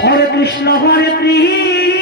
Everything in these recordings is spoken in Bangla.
হরে কৃষ্ণ হরে কৃষ্ণ।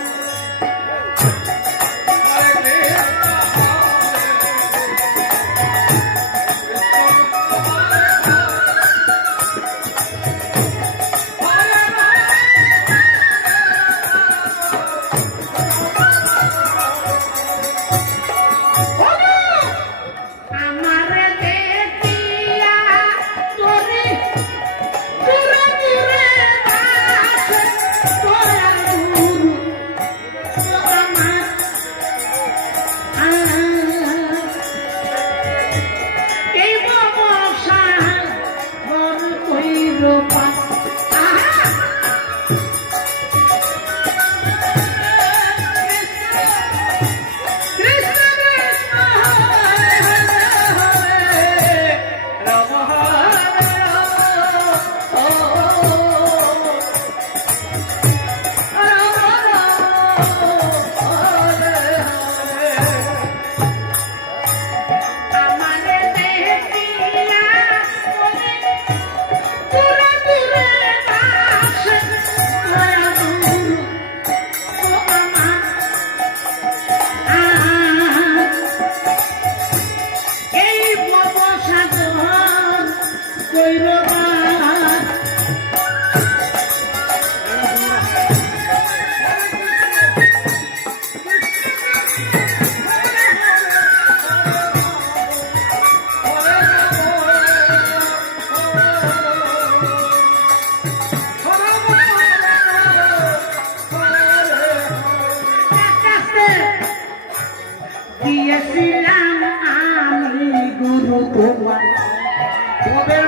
মতো তোমাদের